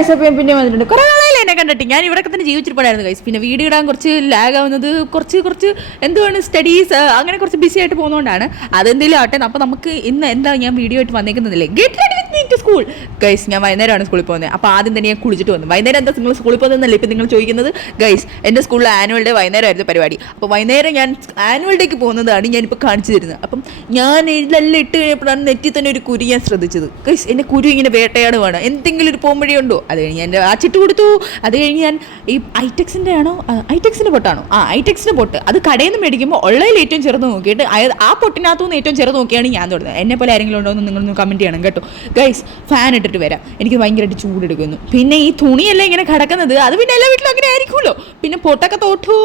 Guys, അപ്പം പിന്നെ വന്നിട്ടുണ്ട്. കുറേ നാളായില്ലേ എന്നെ കണ്ടിട്ട്. ഞാൻ ഇവിടെ തന്നെ ജീവിച്ചിരിപ്പടായിരുന്നു ഗൈസ്. പിന്നെ വീഡിയോ ഇടാൻ കുറച്ച് ലാഗ് ആവുന്നത് കുറച്ച് എന്തുവാണ് സ്റ്റഡീസ് അങ്ങനെ കുറച്ച് ബിസി ആയിട്ട് പോകുന്നതുകൊണ്ടാണ്. അതെന്തെങ്കിലും ആട്ടെ. അപ്പോൾ നമുക്ക് ഇന്ന് എന്താ ഞാൻ വീഡിയോ ആയിട്ട് വന്നേക്കുന്നില്ലേ, get ready with me to school guys. ഞാൻ വൈകുന്നേരമാണ് സ്കൂളിൽ പോകുന്നത്. അപ്പോൾ ആദ്യം തന്നെ ഞാൻ കുളിച്ചിട്ട് വന്നു. വൈകുന്നേരം എന്താ നിങ്ങൾ സ്കൂളിൽ പോകുന്നതെന്നല്ലേ ഇപ്പം നിങ്ങൾ ചോദിക്കുന്നത് ഗൈസ്. എൻ്റെ സ്കൂളിൽ ആനുവൽ ഡേ വൈകുന്നേരമായിരുന്നു പരിപാടി. അപ്പോൾ വൈകുന്നേരം ഞാൻ ആനുവൽ ഡേക്ക് പോകുന്നതാണ് ഞാനിപ്പോൾ കാണിച്ചു തരുന്നത്. അപ്പം ഞാൻ ഇതെല്ലാം ഇട്ട് കഴിഞ്ഞപ്പോഴാണ് നെറ്റിൽ തന്നെ ഒരു കുരു ഞാൻ ശ്രദ്ധിച്ചത് ഗൈസ്. എൻ്റെ കുരു ഇങ്ങനെ വേട്ടയാടുവാണ്. എന്തെങ്കിലും ഒരു പോകുമ്പഴിയുണ്ടോ? അത് കഴിഞ്ഞ് എൻ്റെ ആ ചിട്ട് കൊടുത്തു. അത് കഴിഞ്ഞ് ഞാൻ ഈ ഐടെക്സിൻ്റെ ആണോ ഐടെക്സിൻ്റെ പൊട്ടാണോ ഐടെക്സിൻ്റെ പൊട്ട് അത് കടയിൽ നിന്ന് മേടിക്കുമ്പോൾ ഉള്ളതിൽ ഏറ്റവും ചെറുത് നോക്കിയിട്ട് ആ പൊട്ടിനകത്തുനിന്ന് ഏറ്റവും ചെറുത് നോക്കിയാണ് ഞാൻ തുടങ്ങുന്നത്. എന്നെ പോലെ ആരെങ്കിലും ഉണ്ടോ എന്ന് നിങ്ങളൊന്ന് കമൻറ്റ് ചെയ്യണം കേട്ടോ ഗൈസ്. ഫാൻ ഇട്ടിട്ട് വരാം, എനിക്ക് ഭയങ്കരമായിട്ട് ചൂടെടുക്കുന്നു. പിന്നെ ഈ തുണിയല്ലേ ഇങ്ങനെ കിടക്കുന്നത്, അത് പിന്നെ എല്ലാ വീട്ടിലും അങ്ങനെ ആയിരിക്കുമല്ലോ. പിന്നെ പൊട്ടൊക്കെ തോട്ടു.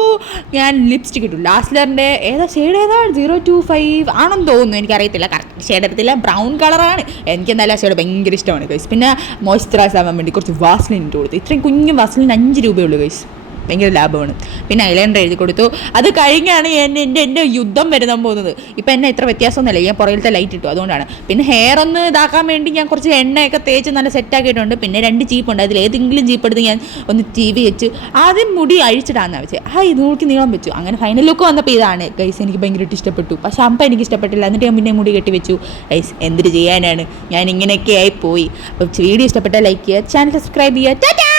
ഞാൻ ലിപ്സ്റ്റിക് ഇട്ടു ലാസ്റ്റിലറിൻ്റെ ഷെയ്ഡ് ഏതാ 025 ആണെന്ന് തോന്നുന്നു, എനിക്കറിയത്തില്ല കറക്റ്റ് ഷെയ്ഡ് എടുത്തില്ല. ബ്രൗൺ കളറാണ്. എനിക്ക് എന്തായാലും ആ ഷെയ്ഡ് ഭയങ്കര ഇഷ്ടമാണ് ഗൈസ്. പിന്നെ മോയ്സ്ചറൈസ് ആവാൻ വേണ്ടി കുറച്ച് വാസ്ലിൻ ഇട്ട് കൊടുത്തു. ഇത്രയും കുഞ്ഞു വാസ്ലിൻ 5 രൂപയുള്ളൂ ഗൈസ്, ഭയങ്കര ലാഭമാണ്. പിന്നെ ഐലൈനർ എഴുതി കൊടുത്തു. അത് കഴിഞ്ഞാണ് എൻ്റെ യുദ്ധം വരുന്നാൻ പോകുന്നത്. ഇപ്പം എന്നെ ഇത്ര വ്യത്യാസമൊന്നുമില്ല, ഞാൻ പുറകിലത്തെ ലൈറ്റ് ഇട്ടു അതുകൊണ്ടാണ്. പിന്നെ ഹെയർ ഒന്ന് ഇതാക്കാൻ വേണ്ടി ഞാൻ കുറച്ച് എണ്ണയൊക്കെ തേച്ച് നല്ല സെറ്റാക്കിയിട്ടുണ്ട്. പിന്നെ 2 ചീപ്പുണ്ട്, അതിൽ ഏതെങ്കിലും ചീപ്പ് എടുത്ത് ഞാൻ ഒന്ന് TV വെച്ച് ആദ്യം മുടി അഴിച്ചിടാന്ന് വെച്ചേ. ഇത് നോക്കി നീളം വെച്ചു. അങ്ങനെ ഫൈനൽ ലുക്ക് വന്നപ്പോൾ ഇതാണ് ഗൈസ്. എനിക്ക് ഭയങ്കരമായിട്ട് ഇഷ്ടപ്പെട്ടു. പക്ഷെ അപ്പം എനിക്ക് ഇഷ്ടപ്പെട്ടില്ല. എന്നിട്ട് ഞാൻ പിന്നെ മുടി കെട്ടി വെച്ചു ഗൈസ്. എന്തിട്ട് ചെയ്യാനാണ്, ഞാൻ ഇങ്ങനെയൊക്കെ ആയി പോയി. അപ്പോൾ വീഡിയോ ഇഷ്ടപ്പെട്ടാൽ ലൈക്ക് ചെയ്യുക, ചാനൽ സബ്സ്ക്രൈബ് ചെയ്യുക. ടാറ്റാ.